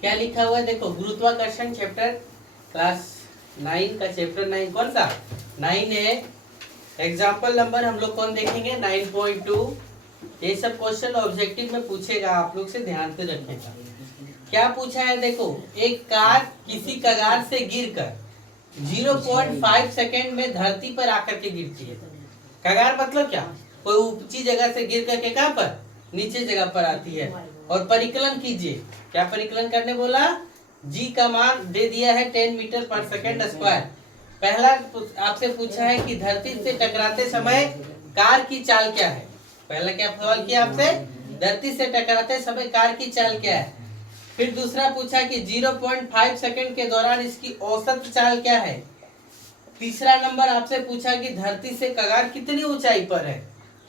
क्या लिखा हुआ है देखो, गुरुत्वाकर्षण चैप्टर क्लास 9 का चैप्टर 9 कौन सा 9 है। एग्जाम्पल नंबर हम लोग कौन देखेंगे 9.2। ये सब क्वेश्चन ऑब्जेक्टिव में पूछेगा, आप लोग से ध्यान से रखिएगा। क्या पूछा है देखो, एक कार किसी कगार से गिरकर 0.5 सेकेंड में धरती पर आकर के गिरती है। कगार मतलब क्या, कोई ऊंची जगह से गिर करके कहां पर, नीचे जगह पर आती है। और परिकलन कीजिए, क्या परिकलन करने बोला, जी का मान दे दिया है 10 मीटर पर सेकेंड स्क्वायर। पहला आपसे पूछा है कि धरती से टकराते समय कार की चाल क्या है। पहला क्या सवाल किया आपसे, धरती से टकराते समय कार की चाल क्या है। फिर दूसरा पूछा कि 0.5 सेकेंड के दौरान इसकी औसत चाल क्या है। तीसरा नंबर आपसे पूछा कि धरती से कगार कितनी ऊंचाई पर है।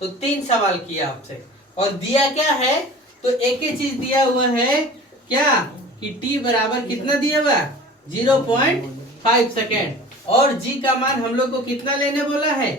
तो 3 सवाल किया आपसे, और दिया क्या है, तो एक ही चीज दिया हुआ है क्या, कि t बराबर कितना दिया हुआ 0.5 सेकेंड, और g का मान हम लोग को कितना लेने बोला है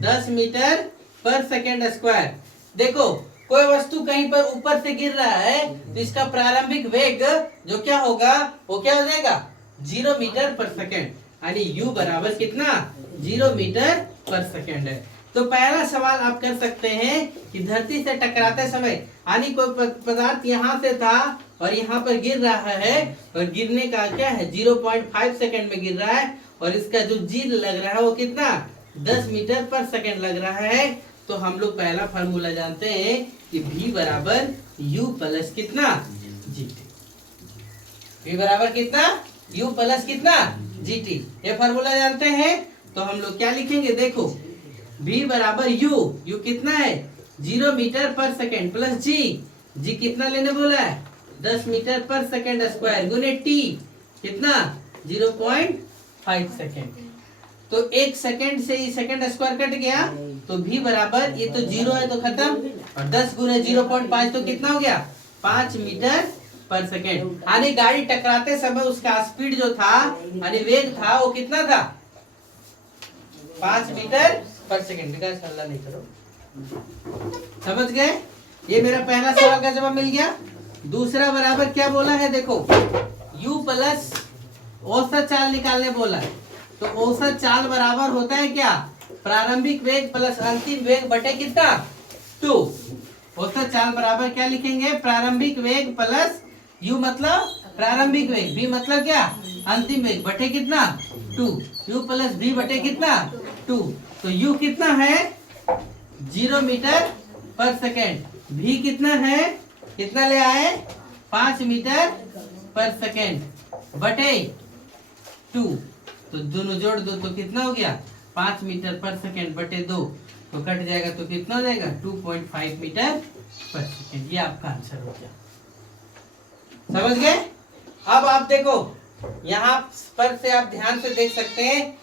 10 मीटर पर सेकेंड स्क्वायर। देखो कोई वस्तु कहीं पर ऊपर से गिर रहा है तो इसका प्रारंभिक वेग जो क्या होगा, वो क्या हो जाएगा 0 मीटर पर सेकेंड, यानी u बराबर कितना 0 मीटर पर सेकेंड है। तो पहला सवाल आप कर सकते हैं कि धरती से टकराते समय, यानी कोई पदार्थ यहाँ से था और यहाँ पर गिर रहा है, और गिरने का क्या है 0.5 सेकेंड में गिर रहा है, और इसका जो जी लग रहा है वो कितना 10 मीटर पर सेकेंड लग रहा है। तो हम लोग पहला फार्मूला जानते हैं कि v बराबर u प्लस कितना gt। v बराबर कितना u प्लस कितना gt, ये फार्मूला जानते हैं। तो हम लोग क्या लिखेंगे देखो, v बराबर u कितना है 0 मीटर पर सेकेंड प्लस g कितना लेने बोला है 10 मीटर पर सेकेंड स्क्वायर गुने t कितना 0.5 सेकेंड। तो 1 सेकेंड से ही सेकेंड स्क्वायर कट गया, तो v बराबर ये तो 0 है तो खत्म, और 10 गुने 0.5 तो कितना हो गया 5 मीटर पर सेकेंड। यानी गाड़ी टकराते समय उसका स्पीड जो था, यानी वेग था, वो कितना था 5 मीटर पर सेकेंड। विकास हल्ला नहीं करो, समझ गए। ये मेरा पहला सवाल का जवाब मिल गया। दूसरा बराबर क्या बोला है देखो, u प्लस औसत चाल निकालने बोला है। तो औसत चाल बराबर होता है क्या, प्रारंभिक वेग प्लस अंतिम वेग बटे कितना 2। औसत चाल बराबर क्या लिखेंगे, प्रारंभिक वेग प्लस u मतलब प्रारंभिक वेग, v मतलब क्या अंतिम वेग, बटे कितना 2, u प्लस v बटे कितना 2। तो u कितना है 0 मीटर पर सेकेंड, v कितना है, कितना ले आए 5 मीटर पर सेकेंड बटे 2। तो दोनों जोड़ दो तो कितना हो गया 5 मीटर पर सेकेंड बटे 2, तो कट जाएगा तो कितना हो जाएगा 2.5 मीटर पर सेकेंड। ये आपका आंसर हो गया, समझ गए। अब आप देखो यहाँ पर से आप ध्यान से देख सकते हैं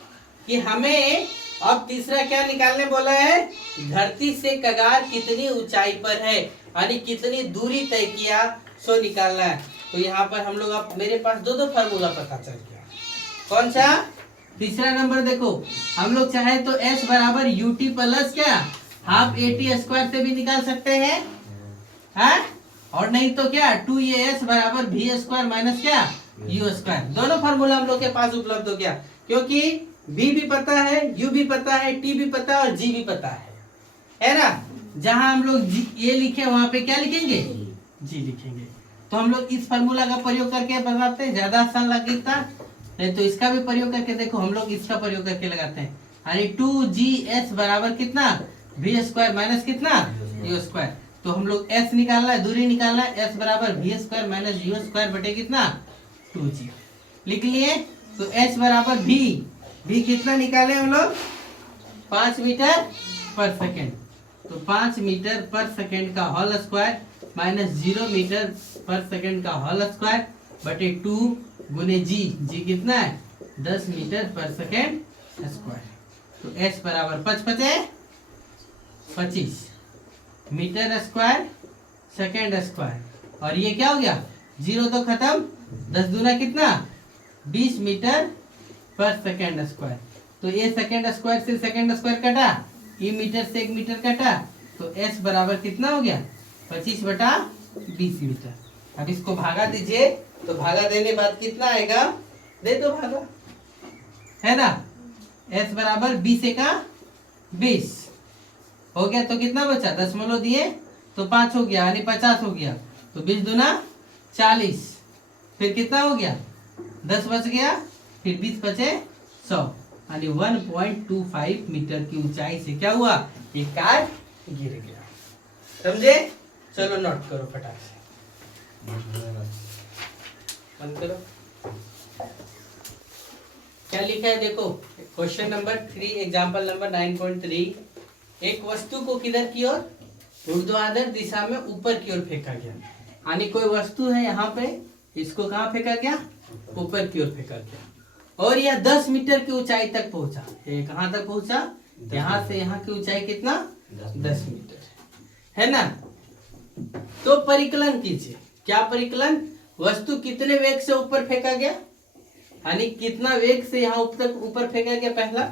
कि हमें अब तीसरा क्या निकालने बोला है, धरती से कगार कितनी ऊंचाई पर है, यानी कितनी दूरी तय किया सो निकालना है। तो यहाँ पर हम लोग, अब मेरे पास दो फार्मूला पता चल गया। कौन सा, तीसरा नंबर देखो, हम लोग चाहे तो s बराबर ut प्लस क्या हाफ at स्क्वायर से भी निकाल सकते हैं, हाँ? और नहीं तो क्या 2as बराबर v स्क्वायर माइनस क्या u स्क्वायर। दोनों फार्मूला हम लोग के पास उपलब्ध हो गया, क्योंकि v भी पता है, u भी पता है, t भी पता है और g भी पता है ना। जहां हम लोग ये लिखे वहां पे क्या लिखेंगे g लिखेंगे। तो हम लोग इस फार्मूला का प्रयोग करके बनाते हैं, ज्यादा आसान लगता, नहीं तो इसका भी प्रयोग करके देखो, हम लोग इसका प्रयोग करके लगाते हैं, यानी 2gs बराबर कितना v स्क्वायर माइनस कितना u स्क्वायर। तो हम लोग s निकालना है, दूरी निकालना है, s बराबर v square minus u square बटे कितना 2g लिख लिए। तो s बराबर v कितना निकाले हम लोग 5 मीटर पर सेकेंड, तो 5 मीटर पर सेकेंड का होल स्क्वायर माइनस 0 मीटर पर सेकेंड का होल स्क्वायर बटे 2 गुने जी कितना है 10 मीटर पर सेकेंड स्क्वायर। तो s बराबर 25 मीटर स्क्वायर सेकेंड स्क्वायर, और ये क्या हो गया 0 तो खत्म, 10 दूना कितना 20 मीटर पर सेकेंड स्क्वायर। तो ये सेकेंड स्क्वायर से सेकेंड स्क्वायर कटा, ये मीटर से 1 मीटर कटा, तो s बराबर कितना हो गया 25 बटा 20 मीटर। अब इसको भागा दीजिए तो भागा देने बाद कितना आएगा, दे दो भागा, है ना। s बराबर 20 एका 20 हो गया, तो कितना बचा, दशमलव दिए तो 5 हो गया, यानी 50 हो गया, तो 20 दूना 40, फिर कितना हो गया, 10 बच गया, फिर 20 बचे 100, यानी 1.25 मीटर की ऊंचाई से क्या हुआ, ये कार गिर गया। समझे, चलो नोट करो फटाक से, बंद करो। क्या लिखा है देखो, क्वेश्चन नंबर 3 एग्जांपल नंबर 9.3, एक वस्तु को किधर की ओर, ऊर्ध्वाधर दिशा में ऊपर की ओर फेंका गया, यानी कोई वस्तु है यहाँ पे, इसको कहाँ फेंका गया, ऊपर की ओर फेंका गया, और यह 10 मीटर की ऊंचाई तक पहुंचा। ये कहाँ तक पहुंचा, यहाँ से यहाँ की ऊंचाई कितना, 10 मीटर, है ना। तो परिकलन कीजिए, क्या परिकलन, वस्तु कितने वेग से ऊपर फेंका गया, यानी कितना वेग से यहाँ ऊपर फेंका गया पहला,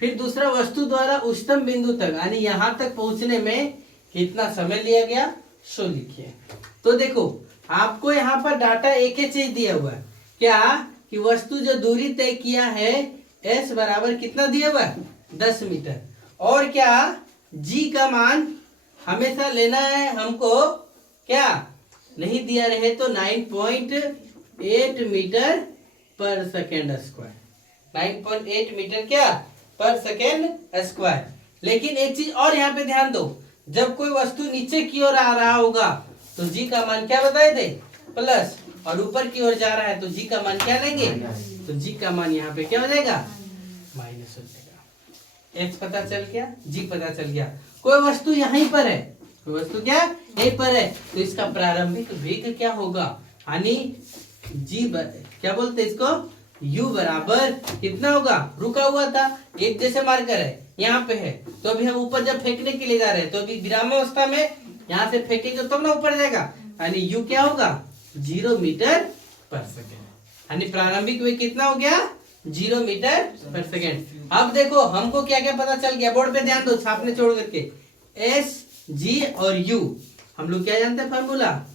फिर दूसरा वस्तु द्वारा उच्चतम बिंदु तक यानी यहाँ तक पहुंचने में कितना समय लिया गया, सो लिखिए। तो देखो आपको यहाँ पर डाटा एक ही चीज दिया हुआ है, क्या कि वस्तु जो दूरी तय किया है s बराबर कितना दिया हुआ है, 10 मीटर, और क्या g का मान हमेशा लेना है हमको, क्या नहीं दिया रहे तो 9.8 मीटर पर सेकेंड स्क्वायर, 9.8 मीटर क्या पर सेकेंड स्क्वायर। लेकिन एक चीज और यहाँ पे ध्यान दो, जब कोई वस्तु नीचे की ओर आ रहा होगा तो जी का मान क्या बताए थे, प्लस, और ऊपर की ओर जा रहा है तो जी का मान क्या लेंगे, तो जी का मान यहाँ पे क्या हो जाएगा, माइनस हो जाएगा। एक्स पता चल गया, जी पता चल गया। कोई वस्तु यहीं पर है, कोई वस्तु क्या यहीं पर है, तो इसका प्रारंभिक वेग क्या होगा, यानी जी क्या बोलते इसको, u बराबर कितना होगा, रुका हुआ था, एक जैसे मार्कर है यहाँ पे है, तो अभी हम ऊपर जब फेंकने के लिए जा रहे हैं तो अभी विरामावस्था में यहाँ से फेंकेंगे तो ना ऊपर जाएगा, यानी u क्या होगा, 0 मीटर पर सेकेंड, यानी प्रारंभिक वेग कितना हो गया, 0 मीटर पर सेकेंड। अब देखो हमको क्या क्या पता चल गया, बोर्ड पे ध्यान दो छापने छोड़ करके, s g और u हम लोग क्या जानते हैं फार्मूला,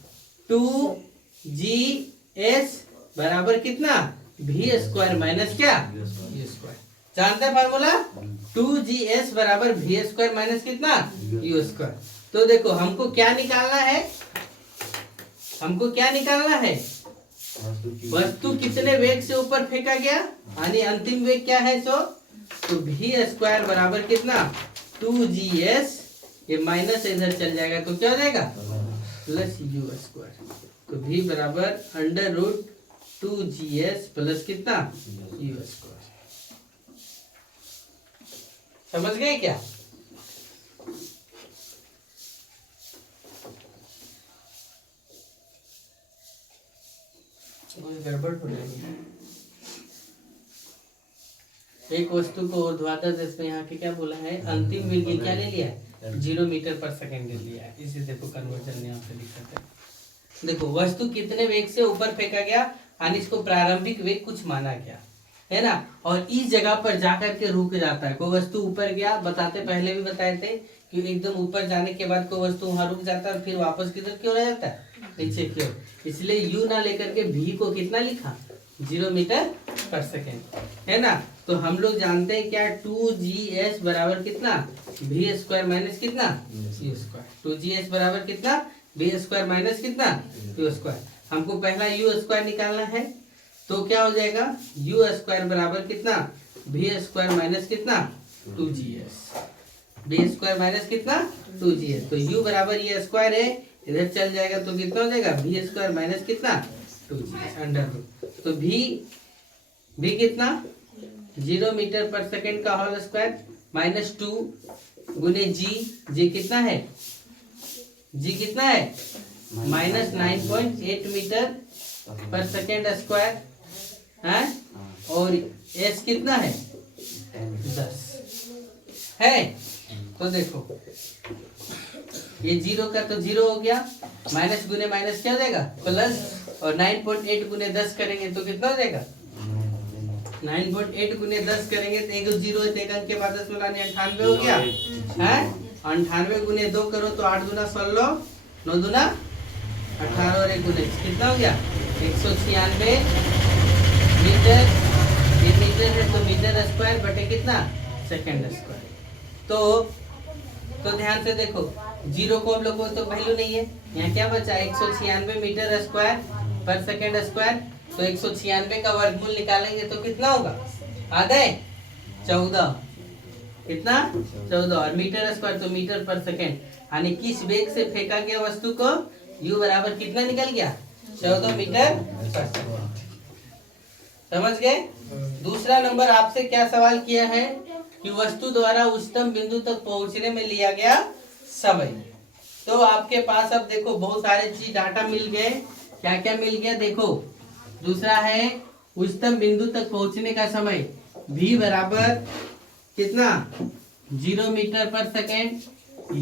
2gs बराबर कितना, v स्क्वायर माइनस क्या, u स्क्वायर, जानते हैं फार्मूला, 2gs बराबर v स्क्वायर माइनस कितना, u स्क्वायर। तो देखो हमको क्या निकालना है, हमको क्या निकालना है, वस्तु कितने वेग से ऊपर फेंका गया, यानी अंतिम वेग क्या है, तो v स्क्वायर बराबर कितना, 2gs, ये माइनस इधर चल जाएगा तो क्या हो जाएगा, प्लस u स्क्वायर, तो v बराबर अंडर रूट 2gs प्लस कितना, u स्क्वायर। समझ गए क्या, कुछ गड़बड़ हो रही है। एक वस्तु को ऊर्ध्वाधर दिशा में यहाँ के क्या बोला है, अंतिम वेग क्या ले लिया है, 0 मीटर पर सेकेंड ले लिया है, इसे देखो कन्वर्जन यहाँ पे लिखा है। देखो वस्तु कितने वेग से ऊपर फेंका गया, यानी इसको प्रारंभिक वेग कुछ माना गया है ना, और इस जगह पर जाकर के रुक जाता है। कोई वस्तु ऊपर गया, बताते पहले भी बताए थे कि एकदम ऊपर जाने के बाद कोई वस्तु वहां रुक जाता है, फिर वापस किधर की ओर आ जाता है, नीचे की ओर, इसलिए यू ना लेकर के भी को कितना लिखा, 0 मीटर पर सेकेंड, है ना। तो हम लोग जानते हैं क्या, 2gs बराबर कितना, v स्क्वायर माइनस कितना, u स्क्वायर, 2gs बराबर कितना, v स्क्वायर माइनस कितना, u स्क्वायर। हमको पहला u स्क्वायर निकालना है, तो क्या हो जाएगा, u स्क्वायर बराबर कितना, v स्क्वायर माइनस कितना, 2gs, v स्क्वायर माइनस कितना, 2gs, तो u बराबर ये स्क्वायर है, इधर चल जाएगा तो कितना हो जाएगा, v स्क्वायर माइनस कितना, 2gs अंडर रूट, तो v कितना, 0 मीटर पर सेकेंड का होल स्क्वायर माइनस 2 गुने जी कितना है, जी कितना है, माइनस 9.8 मीटर पर सेकेंड स्क्वायर है, और एस कितना है, 10 है। तो देखो ये 0 का तो 0 हो गया, माइनस गुने माइनस क्या हो जाएगा, प्लस, और 9.8 गुने 10 करेंगे तो कितना हो जाएगा, 9.8 गुने 10 करेंगे तो एक 0 है, एक अंक के बाद 10 मिलाने 98 हो गया है, 98 गुने 2 करो तो 8 दूना 16, 9 दूना 18 और 1 गुने कितना हो गया, 196 मीटर, ये मीटर है तो मीटर स्क्वायर बटे कितना सेकंड स्क्वायर। तो ध्यान से देखो, जीरो को हम लोग को तो वैल्यू नहीं है, यहाँ क्या बचा 196 मीटर स्क्वायर पर सेकंड स्क्वायर। तो 196 का वर्गमूल निकालेंगे तो कितना होगा, आधा 14, कितना 14, और मीटर स्क्वायर तो मीटर पर सेकंड, यानी किस वेग से फेंका गया वस्तु को, u बराबर कितना निकल गया 14 मीटर पर सेकंड। समझ गए। दूसरा नंबर आपसे क्या सवाल किया है कि वस्तु द्वारा उच्चतम बिंदु तक पहुंचने में लिया गया समय। तो आपके पास अब देखो बहुत सारे चीज डाटा मिल गए, क्या क्या मिल गया देखो। दूसरा है उच्चतम बिंदु तक पहुंचने का समय, v बराबर कितना 0 मीटर पर सेकेंड,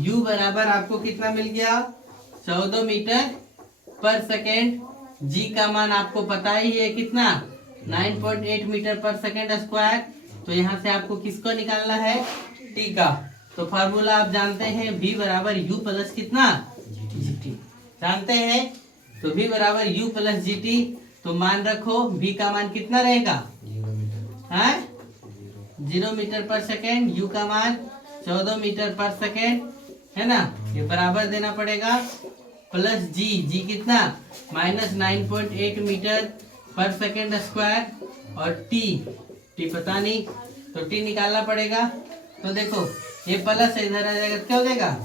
u बराबर आपको कितना मिल गया 14 मीटर पर सेकेंड, g का मान आपको पता ही है कितना 9.8 मीटर पर सेकेंड स्क्वायर। तो यहाँ से आपको किसको निकालना है, t का। तो फार्मूला आप जानते हैं v बराबर u प्लस कितना gt, जानते हैं। तो v बराबर u प्लस gt, तो मान रखो v का मान कितना रहेगा, 0 मीटर पर सेकेंड, u का मान 14 मीटर पर सेकेंड, है ना। ये बराबर देना पड़ेगा, प्लस g कितना -9.8 मीटर पर सेकेंड स्क्वायर, और t पता नहीं, तो t निकालना पड़ेगा। तो देखो ये प्लस इधर आ जाएगा, क्या हो जाएगा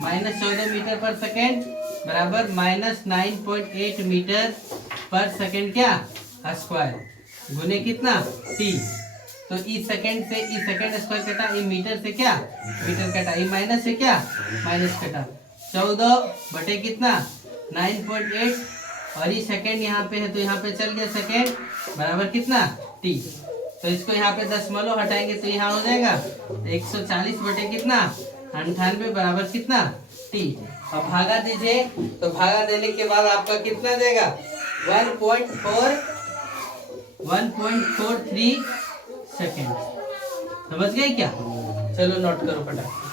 -14 मीटर पर सेकेंड बराबर -9.8 मीटर पर सेकेंड क्या स्क्वायर, गुने कितना t। तो ई सेकेंड से ई सेकेंड स्क्वायर कटा, ई मीटर से क्या मीटर कटा, ई माइनस से क्या माइनस कटा, 14 बटे कितना 9.8, और ये सेकेंड यहाँ पे है तो यहाँ पे चल गया सेकेंड बराबर कितना t। तो इसको यहाँ पे दशमलव हटाएंगे तो यहाँ हो जाएगा 140 बटे कितना 98 बराबर कितना t। अब भागा दीजिए, तो भागा देने के बाद आपका कितना देगा 1.43 सेकेंड। समझ गए क्या, चलो नोट करो फटाफट।